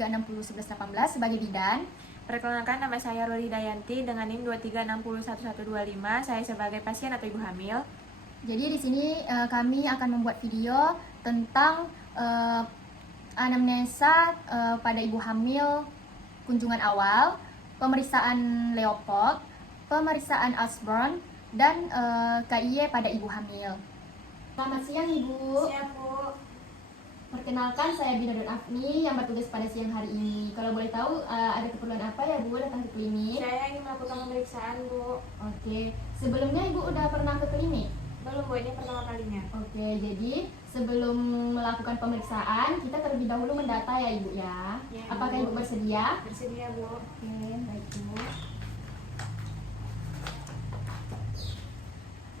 2360118 sebagai bidan. Perkenalkan, nama saya Ruli Dayanti dengan NIM 2360111. Saya sebagai pasien atau ibu hamil. Jadi di sini kami akan membuat video tentang anamnesa pada ibu hamil, kunjungan awal, pemeriksaan Leopold, pemeriksaan Osborne, dan KIE pada ibu hamil. Selamat siang Ibu. Siap, Bu. Perkenalkan, saya Binodon Afni yang bertugas pada siang hari ini. Kalau boleh tahu ada keperluan apa ya Bu datang ke klinik? Saya ingin melakukan pemeriksaan, Bu. Oke, sebelumnya Ibu udah pernah ke klinik? Belum, Bu, ini pertama kalinya. Oke, jadi sebelum melakukan pemeriksaan kita terlebih dahulu mendata ya Ibu ya. Ya, Apakah Bu. Ibu bersedia? Bersedia, Bu. Oke, baik Bu.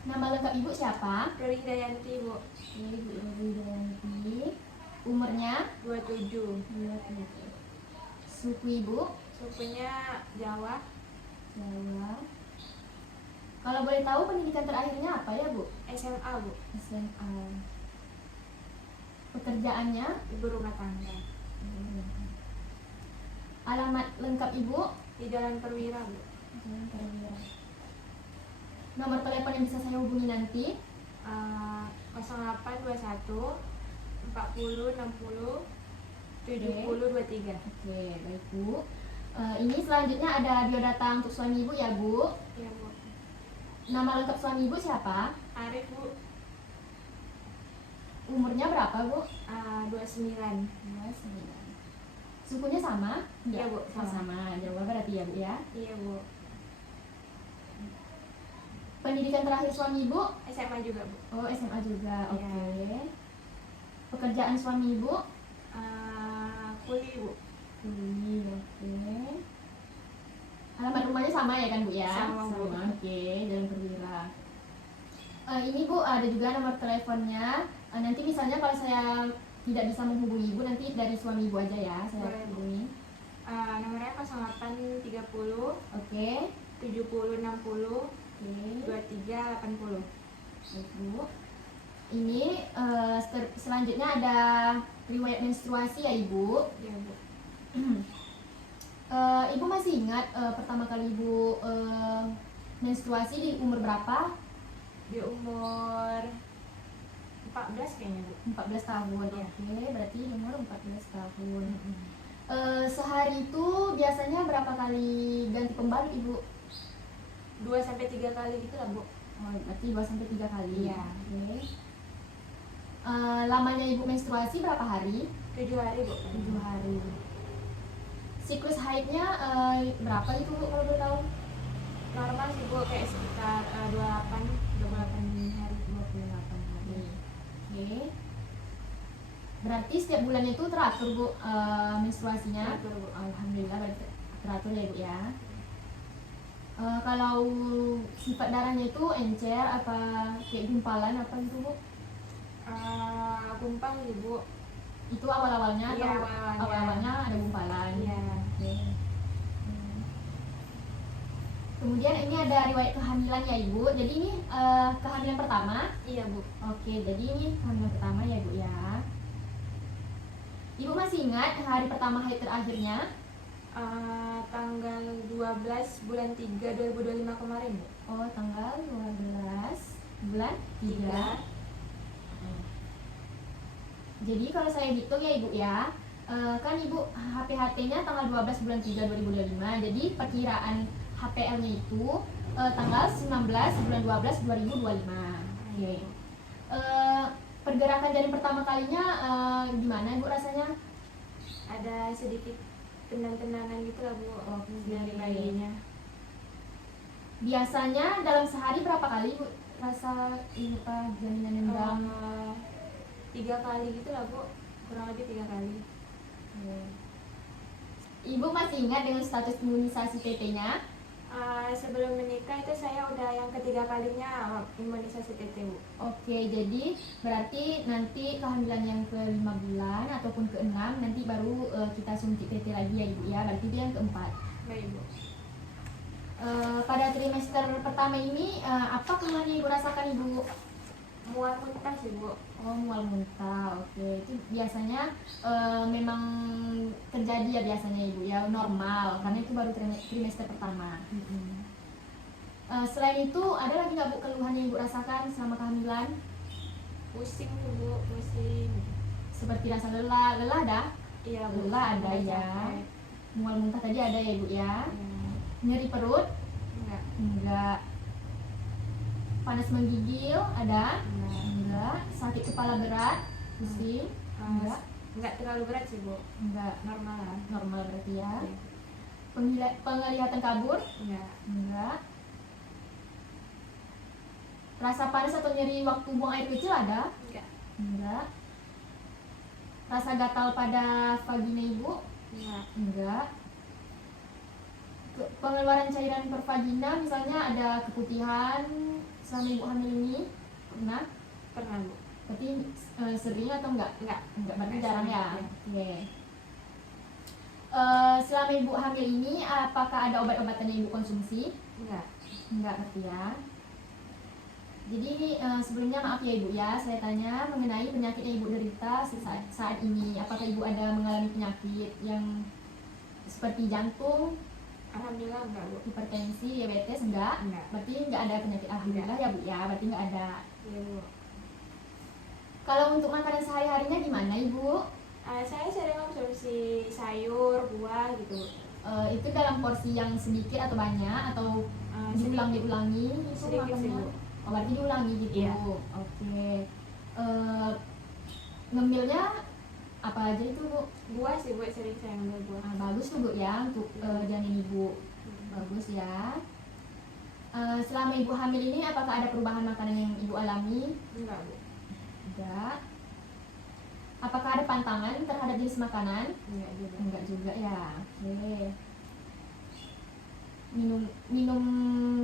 Nama lengkap Ibu siapa? Ruli Dayanti, Bu. Oke, Ibu Rudi. Umurnya? 27. 27. Suku Ibu? Sukunya Jawa. Jawa. Kalau boleh tahu pendidikan terakhirnya apa ya Bu? SMA, Bu. SMA. Pekerjaannya? Ibu rumah tangga. Alamat lengkap Ibu? Di Jalan Perwira, Bu. Nomor telepon yang bisa saya hubungi nanti? 0821 40 60 70 23. Oke, baik Bu. Ini selanjutnya ada biodata untuk suami Ibu ya Bu. Iya, Bu. Nama lengkap suami Ibu siapa? Arif, Bu. Umurnya berapa Bu? 29. 29. Sukunya sama? Iya, Bu, sama. Sama. Jawa berarti ya Bu ya. Iya, Bu. Pendidikan terakhir suami Ibu? SMA juga, Bu. Oh, SMA juga. Oke. Iya. Pekerjaan suami Ibu? Kuli, Bu. Oke. Alamat rumahnya sama ya kan Bu ya? Sama, Bu. Oke, Jalan Perwira. Ini Bu ada juga nomor teleponnya. Nanti misalnya kalau saya tidak bisa menghubungi Ibu, nanti dari suami Ibu aja ya saya Boleh, Bu. hubungi. Nomornya 0830 Oke. 70 60 Oke. 23 80. Baik, Bu. Ini selanjutnya ada riwayat menstruasi ya Ibu. Iya, Bu. Ibu masih ingat pertama kali Ibu menstruasi di umur berapa? Di umur 14 kayaknya, Bu. 14 tahun. Iya. Oke, berarti umur 14 tahun. Sehari itu biasanya berapa kali ganti pembalut Ibu? 2-3 kali gitu lah, Bu. Oh, berarti 2-3 kali. Iya. Oke. Lamanya Ibu menstruasi berapa hari? 7 hari, Bu. 7 hari. Siklus haidnya berapa itu Bu kalau boleh tahu? Normal sih, Bu, kayak sekitar 28 hari. 28 hari. Oke. Berarti setiap bulannya itu teratur Bu menstruasinya? Teratur, Bu. Alhamdulillah berarti teratur ya Bu ya. Kalau sifat darahnya itu encer apa kayak gumpalan apa gitu Bu? Gumpal sih, Bu. Itu awal-awalnya Iya, atau awal-awalnya. awal-awalnya ada gumpalan? Iya. Oke. Kemudian ini ada riwayat kehamilan ya Ibu. Jadi ini kehamilan pertama. Iya, Bu. Oke, jadi ini kehamilan pertama ya Bu ya. Ibu masih ingat hari pertama haid terakhirnya? Tanggal 12 bulan 3 2025 kemarin, Bu. Oh, tanggal 12 bulan 3. Tiga. Jadi kalau saya hitung ya Ibu ya, kan Ibu HPHT-nya tanggal 12 bulan 3 2025. Jadi perkiraan HPL-nya itu tanggal 19 bulan 12 2025. Oke. Pergerakan janin pertama kalinya gimana Ibu rasanya? Ada sedikit tendang-tendangan gitu lah, Bu. Dari bayinya. Biasanya dalam sehari berapa kali Bu rasa ini apa jaminan nendang? 3 kali gitu lah, Bu. Kurang lebih 3 kali. Ibu masih ingat dengan status imunisasi TT-nya? Sebelum menikah itu saya udah yang ketiga kalinya imunisasi TT, Bu. Oke, jadi berarti nanti kehamilan yang ke-5 bulan ataupun ke-6 nanti baru kita suntik TT lagi ya Ibu ya. Berarti dia yang keempat. Baik, Bu. Pada trimester pertama ini apa keluhan yang Ibu rasakan Ibu? Mual muntah sih, Bu. Oh, mual muntah. Oke, itu biasanya memang terjadi terjadi ya biasanya ibu ya, normal karena itu baru trimester pertama. Selain itu ada lagi nggak bu keluhan yang ibu rasakan selama kehamilan? Pusing tuh bu, pusing. Seperti rasa lelah ada? Iya bu, Lelah ada udah ya. capek. Mual muntah tadi ada ya ibu ya. Iya. Nyeri perut? Enggak. Enggak. Panas menggigil ada? Enggak. Sakit kepala berat? Pusing? Enggak. Enggak terlalu berat sih bu, Enggak. normal lah. Normal berarti ya. Iya. Penglihatan kabur? Enggak. Enggak. Rasa panas atau nyeri waktu buang air kecil ada? Enggak. Enggak. Rasa gatal pada vagina ibu? Enggak. Enggak. Pengeluaran cairan per vagina misalnya ada keputihan selama ibu hamil ini? Pernah? Pernah bu. Berarti sering atau enggak? Enggak. Enggak, berarti Enggak jarang sering, ya? ya. Oke. Selama ibu hamil ini apakah ada obat-obatan yang ibu konsumsi? Enggak. Enggak berarti ya. Jadi sebelumnya maaf ya ibu ya, saya tanya mengenai penyakit yang ibu derita saat ini. Apakah ibu ada mengalami penyakit yang seperti jantung, Alhamdulillah enggak bu. hipertensi, diabetes? Enggak? Enggak. Berarti enggak ada penyakit, alhamdulillah ya bu ya, berarti enggak ada. Iya bu. Kalau untuk makanan sehari-harinya gimana ibu? Saya sering konsumsi sayur, buah gitu. Itu dalam porsi yang sedikit atau banyak atau diulangi itu Sedikit sih makannya? bu. Oh, berarti diulangi gitu. Iya. Oke. Ngemilnya apa aja itu bu? Buah sih bu, sering saya ngambil buah. Bagus tuh bu ya untuk janin ibu. Bagus ya. Selama ibu hamil ini apakah ada perubahan makanan yang ibu alami? Enggak bu. Enggak. Apakah ada pantangan terhadap jenis makanan? Enggak juga. Enggak juga ya. Oke. Minum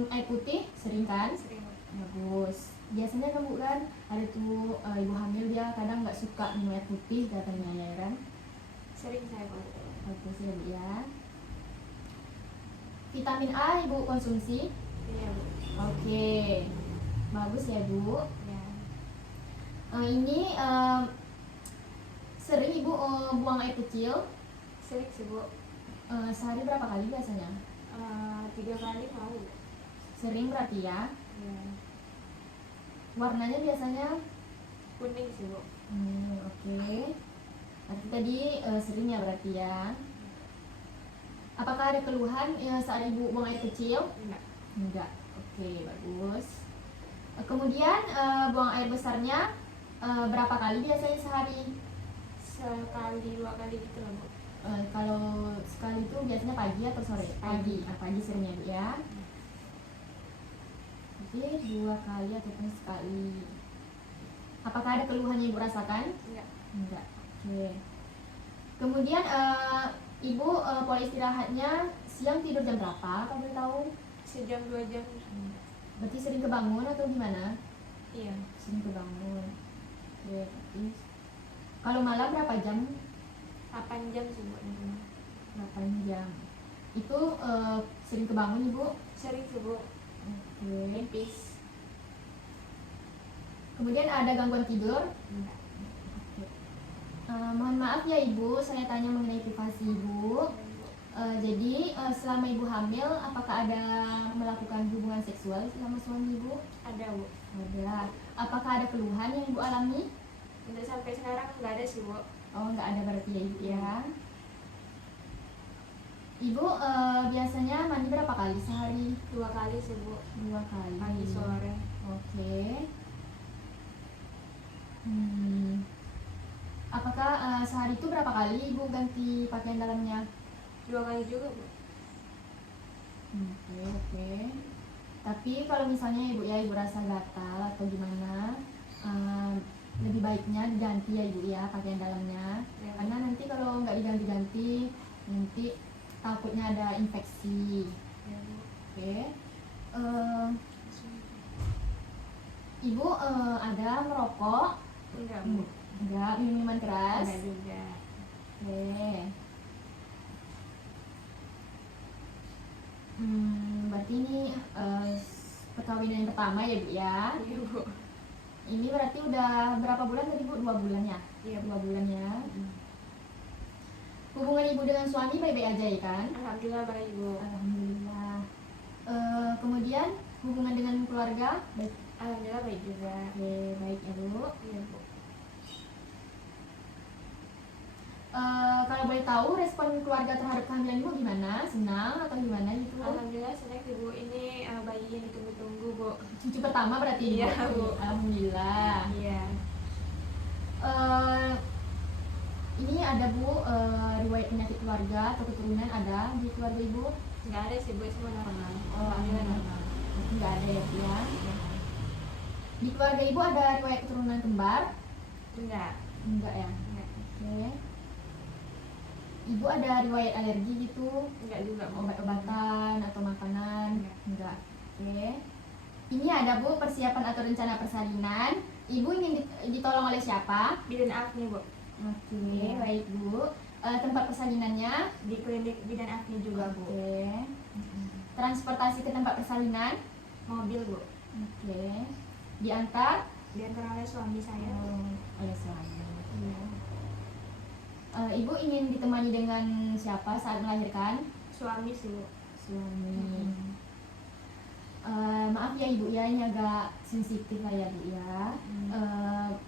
air putih sering kan? Sering bu. Bagus. Biasanya kan bu kan ada tuh ibu hamil dia kadang nggak suka minum air putih katanya ya kan? Sering saya bu. Bagus ya bu ya. Vitamin A ibu konsumsi? Iya bu. Oke. Bagus ya bu. Ya. Ini sering ibu buang air kecil? Sering sih bu. Sehari berapa kali biasanya? 3 kali mau. Sering berarti ya. Ya. Warnanya biasanya? Kuning sih bu. Oke. Berarti tadi sering ya berarti ya. Apakah ada keluhan saat ibu buang air kecil? Enggak. Enggak. Oke, bagus. Kemudian buang air besarnya berapa kali biasanya sehari? Sekali 2 kali gitu lah bu. Kalau sekali itu biasanya pagi atau sore? Pagi. Pagi seringnya bu ya. Oke, 2 kali ataupun sekali. Apakah ada keluhan yang ibu rasakan? Enggak. Enggak. Oke. Kemudian ibu pola istirahatnya siang tidur jam berapa? Kalau boleh tahu? Sejam 2 jam. Berarti sering kebangun atau gimana? Iya. Sering kebangun. Oke, berarti kalau malam berapa jam? 8 jam sih bu. 8 jam. Itu sering kebangun ibu? Sering sih bu. Oke. Pipis. Kemudian ada gangguan tidur? Enggak. Mohon maaf ya ibu, saya tanya mengenai privasi ibu. Jadi selama ibu hamil, apakah ada melakukan hubungan seksual sama suami ibu? Ada bu. Ada. Apakah ada keluhan yang ibu alami? Untuk sampai sekarang enggak ada sih bu. Oh, nggak ada berarti ya ibu ya. Ibu biasanya mandi berapa kali sehari? 2 kali sih bu. 2 kali. Pagi sore. Oke. Apakah sehari itu berapa kali ibu ganti pakaian dalamnya? 2 kali juga bu. Oke. Tapi kalau misalnya ibu rasa gatal atau gimana, lebih baiknya diganti ya ibu ya pakaian dalamnya. Ya. Karena nanti kalau nggak diganti-ganti, nanti takutnya ada infeksi. Ya, bu. Oke. Ibu ada merokok? Enggak bu. Enggak. Minum minuman keras? Enggak juga. Oke. Berarti ini perkawinan yang pertama ya bu ya. Iya bu. Ini berarti udah berapa bulan tadi bu? 2 bulan ya? Iya 2 bulan ya. Hubungan ibu dengan suami baik-baik aja ya kan? Alhamdulillah baik Bu. Alhamdulillah. Kemudian hubungan dengan keluarga baik. Alhamdulillah baik juga. Oke, baik ya Bu. Iya Bu. Kalau boleh tahu respon keluarga terhadap kehamilan ibu gimana? Senang atau gimana gitu? Alhamdulillah senang sih Bu. Ini bayi yang ditunggu-tunggu Bu. Cucu pertama berarti Iya, ibu? Bu. Alhamdulillah. Iya. Eh, ini ada Bu, riwayat penyakit keluarga atau keturunan ada di keluarga ibu? Nggak ada sih Bu, semua normal. Oh, Alhamdulillah normal. Nggak ada ya Bu ya? Di keluarga ibu ada riwayat keturunan kembar? Enggak. Enggak ya? Enggak. Oke. Ibu ada riwayat alergi gitu? Enggak juga Bu. Obat-obatan atau makanan? Enggak. Enggak. Oke. Ini ada Bu, persiapan atau rencana persalinan. Ibu ingin ditolong oleh siapa? Bidan Afni Bu. Oke, Iya. baik Bu. Tempat persalinannya? Di klinik Bidan Afni juga Bu. Oke. Transportasi ke tempat persalinan? Mobil Bu. Oke. Diantar? Diantar oleh suami saya. Oleh suami. Iya. Ibu ingin ditemani dengan siapa saat melahirkan? Suami sih Bu. Suami. Maaf ya Ibu ya, ini agak sensitif lah ya Bu ya.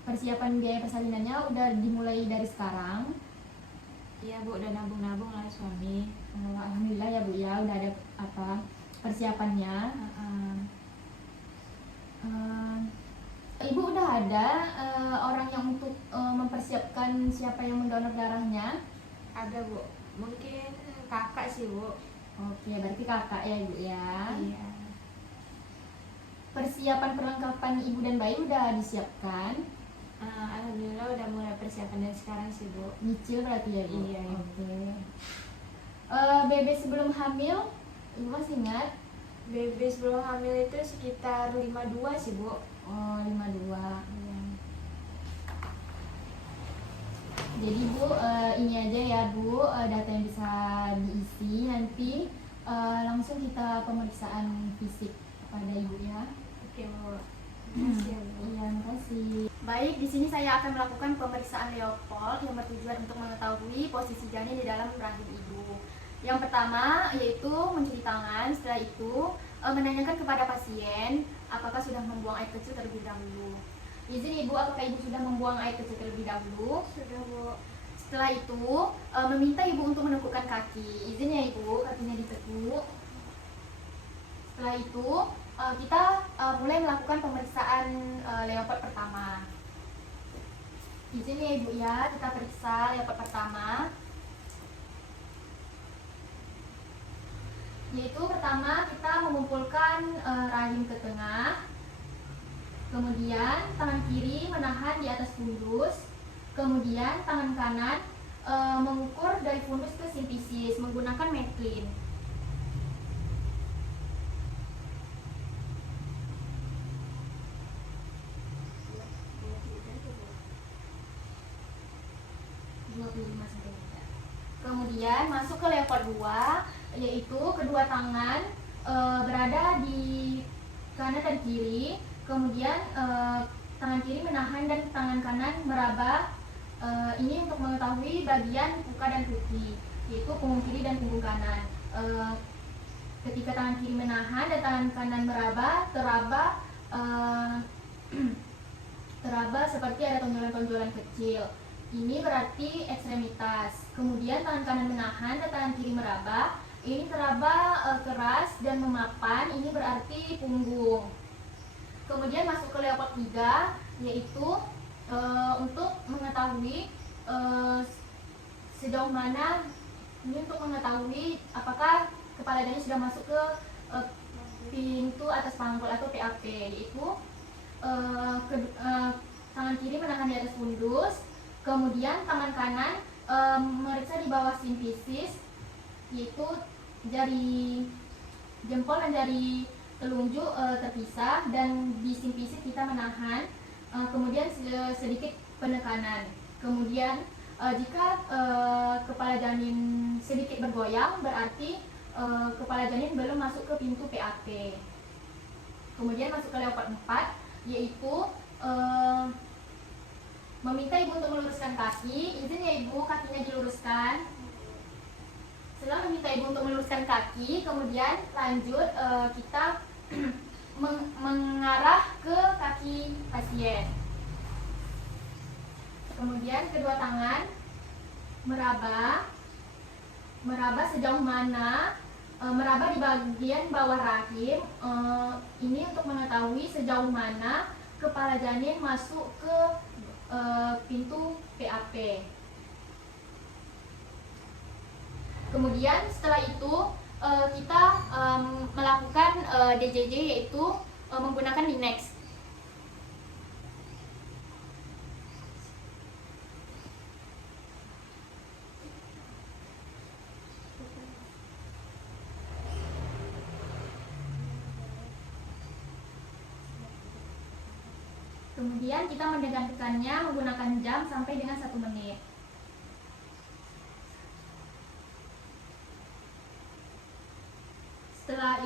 Persiapan biaya persalinannya udah dimulai dari sekarang. Iya Bu, udah nabung-nabung lah suami. Alhamdulillah ya Bu ya, udah ada persiapannya. Ibu udah ada orang yang untuk mempersiapkan siapa yang mendonor darahnya? Ada Bu. Mungkin kakak sih Bu. Oke, berarti kakak ya Ibu ya. Iya. Persiapan perlengkapan ibu dan bayi udah disiapkan. Alhamdulillah udah mulai persiapan dari sekarang sih Bu. Nyicil berarti ya Bu? Iya, iya. Oke. BB sebelum hamil, Ibu masih ingat? BB sebelum hamil itu sekitar 52 sih Bu. Oh, 52. Iya. Jadi Bu, ini aja ya Bu, data yang bisa diisi. Nanti langsung kita pemeriksaan fisik pada Ibu ya. Oke Bu. Makasih ya Bu. Iya, makasih. Baik, di sini saya akan melakukan pemeriksaan Leopold yang bertujuan untuk mengetahui posisi janin di dalam rahim ibu. Yang pertama yaitu mencuci tangan, setelah itu menanyakan kepada pasien apakah sudah membuang air kecil terlebih dahulu. Izin Ibu, apakah Ibu sudah membuang air kecil terlebih dahulu? Sudah Bu. Setelah itu meminta Ibu untuk menekukkan kaki. Izin ya Ibu, kakinya ditekuk. Setelah itu kita mulai melakukan pemeriksaan Leopard pertama. Izin ya Ibu ya, kita periksa Leopard pertama. Yaitu pertama kita mengumpulkan rahim ke tengah. Kemudian tangan kiri menahan di atas fundus. Kemudian tangan kanan mengukur dari fundus ke simfisis menggunakan Metlin. Kemudian masuk ke leopard 2, yaitu kedua tangan berada di kanan dan kiri. Kemudian tangan kiri menahan dan tangan kanan meraba. Ini untuk mengetahui bagian muka dan pipi, yaitu punggung kiri dan punggung kanan. Ketika tangan kiri menahan dan tangan kanan meraba, teraba seperti ada tonjolan-tonjolan kecil. Ini berarti ekstremitas. Kemudian tangan kanan menahan dan tangan kiri meraba. Ini teraba keras dan memapan. Ini berarti punggung. Kemudian masuk ke leopard 3, yaitu untuk mengetahui sejauh mana, ini untuk mengetahui apakah kepala janin sudah masuk ke pintu atas panggul atau PAP, yaitu tangan kiri menahan di atas fundus. Kemudian tangan kanan memeriksa di bawah simfisis, yaitu jari jempol dan jari telunjuk terpisah, dan di simfisis kita menahan. Kemudian sedikit penekanan. Kemudian jika kepala janin sedikit bergoyang, berarti kepala janin belum masuk ke pintu PAP. Kemudian masuk ke leopard 4, yaitu meminta ibu untuk meluruskan kaki. Izin ya ibu, kakinya diluruskan. meluruskan kaki, kemudian lanjut kita mengarah ke kaki pasien. Kemudian kedua tangan meraba sejauh mana, meraba di bagian bawah rahim. Ini untuk mengetahui sejauh mana kepala janin masuk ke pintu PAP. Kemudian setelah itu kita melakukan DJJ, yaitu menggunakan Linex. Kemudian kita mendekatkannya menggunakan jam sampai dengan 1 menit. Setelah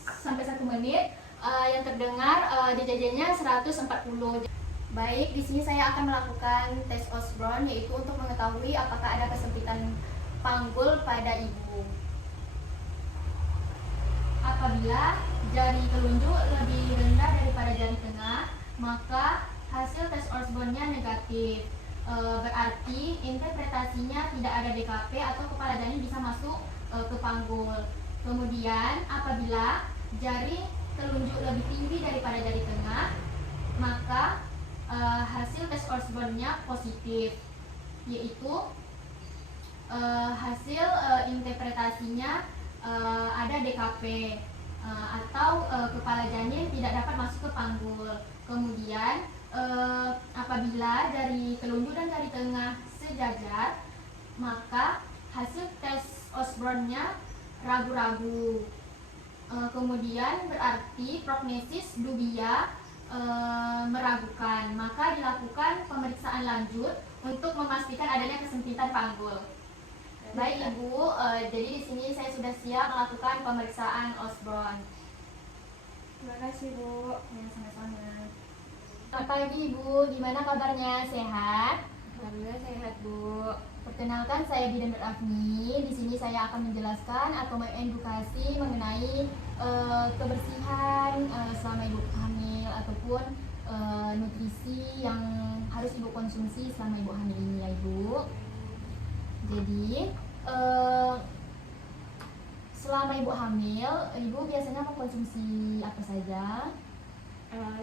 sampai 1 menit, yang terdengar DJJ-nya 140. Baik, di sini saya akan melakukan tes Osborne, yaitu untuk mengetahui apakah ada kesempitan panggul pada ibu. Apabila jari telunjuk lebih rendah daripada jari tengah, maka hasil tes Osborne-nya negatif. Berarti interpretasinya tidak ada DKP atau kepala janin bisa masuk ke panggul. Kemudian apabila jari telunjuk lebih tinggi daripada jari tengah, maka hasil tes Osborne-nya positif, yaitu hasil interpretasinya ada DKP atau kepala janin tidak dapat masuk ke panggul. Kemudian apabila jari telunjuk dan jari tengah sejajar, maka hasil tes Osborne-nya ragu-ragu. Kemudian berarti prognosis dubia meragukan, maka dilakukan pemeriksaan lanjut untuk memastikan adanya kesempitan panggul. Baik Ibu, jadi di sini saya sudah siap melakukan pemeriksaan Osborne. Terima kasih Bu. Ya, sama-sama. Selamat pagi Ibu, gimana kabarnya? Sehat? Alhamdulillah sehat Bu. Perkenalkan, saya Bidan Afni. Di sini saya akan menjelaskan atau mengedukasi mengenai kebersihan selama ibu hamil ataupun nutrisi yang harus ibu konsumsi selama ibu hamil ini ya Ibu. Jadi selama ibu hamil, ibu biasanya mengkonsumsi apa saja?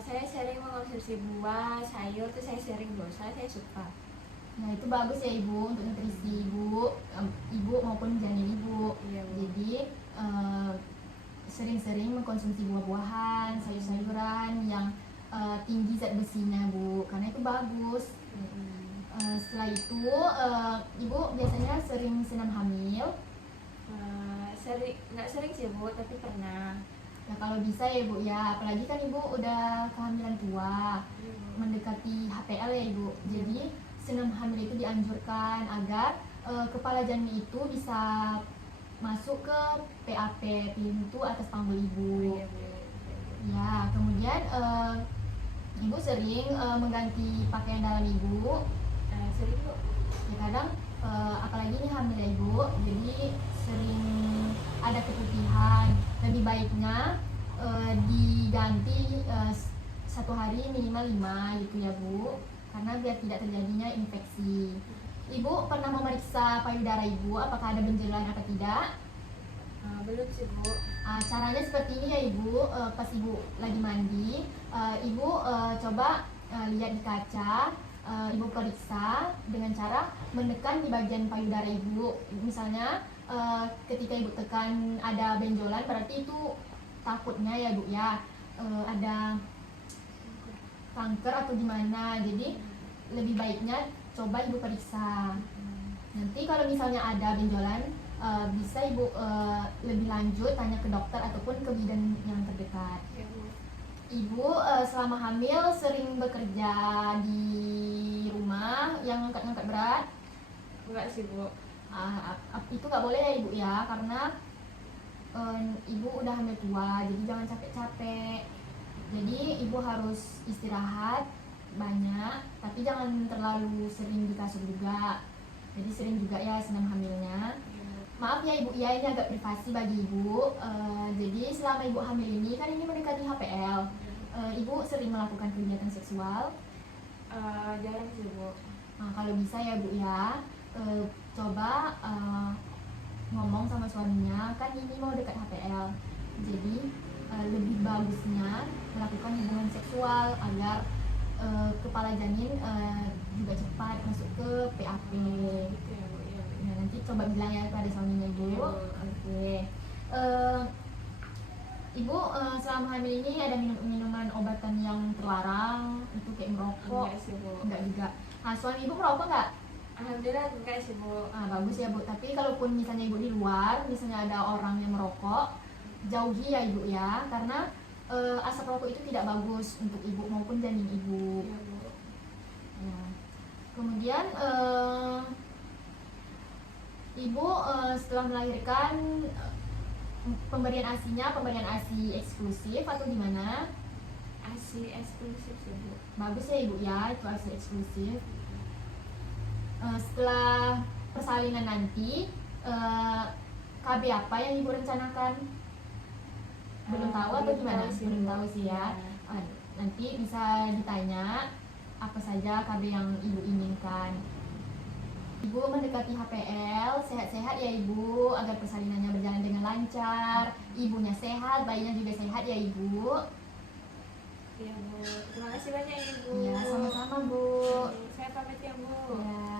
Saya sering mengkonsumsi buah, sayur, itu saya sering dosa, saya suka. Nah itu bagus ya Ibu untuk nutrisi ibu maupun janin ibu. Iya, Bu. Jadi sering-sering mengkonsumsi buah-buahan, sayur-sayuran yang tinggi zat besinya Bu, karena itu bagus. Setelah itu ibu biasanya sering senam hamil. Nggak sering sih Bu, tapi pernah. Ya kalau bisa ya Ibu ya, apalagi kan Ibu udah kehamilan tua, mendekati HPL ya Ibu. Jadi senam hamil itu dianjurkan agar kepala janin itu bisa masuk ke PAP, pintu atas panggul ibu. Ya, kemudian ibu sering mengganti pakaian dalam ibu. Sering Bu. Ya kadang apalagi ini hamil ya Ibu, jadi sering ada keputihan. Lebih baiknya diganti 1 hari minimal 5 gitu ya Bu, karena biar tidak terjadinya infeksi. Ibu pernah memeriksa payudara ibu, apakah ada benjolan atau tidak? Belum sih Bu. Caranya seperti ini ya Ibu, pas Ibu lagi mandi, Ibu coba lihat di kaca, Ibu periksa dengan cara menekan di bagian payudara Ibu. Misalnya ketika Ibu tekan ada benjolan, berarti itu takutnya ya Bu ya, ada kanker atau gimana. Jadi lebih baiknya coba Ibu periksa. Nanti kalau misalnya ada benjolan, bisa Ibu lebih lanjut tanya ke dokter ataupun ke bidan yang terdekat. Ya, Bu. Ibu selama hamil sering bekerja di rumah yang angkat-angkat berat? Enggak sih Bu. Itu nggak boleh ya Ibu ya, karena Ibu udah hamil tua, jadi jangan capek-capek. Jadi Ibu harus istirahat banyak, tapi jangan terlalu sering di kasur juga. Jadi sering juga ya senam hamilnya. Maaf ya Ibu ya, ini agak privasi bagi Ibu. Jadi selama Ibu hamil ini kan ini mendekati HPL. Ibu sering melakukan kegiatan seksual? Jarang sih Bu. Nah, kalau bisa ya Bu ya, coba ngomong sama suaminya, kan ini mau dekat HPL. Jadi lebih bagusnya melakukan hubungan seksual agar kepala janin juga cepat masuk ke PAP. Gitu ya Bu. Iya Bu. Nah, nanti coba bilang ya pada suaminya Ibu. Iya, Bu. Oke. Ibu selama hamil ini ada minuman obatan yang terlarang, itu kayak merokok? Enggak sih Bu. Enggak juga. Nah, suami Ibu merokok nggak? Alhamdulillah enggak sih Bu. Bagus ya Bu, tapi kalaupun misalnya Ibu di luar, misalnya ada orang yang merokok, jauhi ya Ibu ya, karena asap rokok itu tidak bagus untuk Ibu maupun janin Ibu. Iya Bu. Ya. Kemudian Ibu setelah melahirkan, pemberian ASI eksklusif atau gimana? ASI eksklusif sih Bu. Bagus ya Ibu ya, itu ASI eksklusif. Setelah persalinan nanti, KB apa yang Ibu rencanakan? Belum tahu atau gimana? Belum tahu sih ya. Nanti bisa ditanya apa saja KB yang Ibu inginkan. Ibu mendekati HPL, sehat-sehat ya Ibu, agar persalinannya berjalan dengan lancar, ibunya sehat, bayinya juga sehat ya Ibu. Iya Bu. Terima kasih banyak Ibu. Ya, sama-sama Bu. Saya pamit ya Bu. Ya.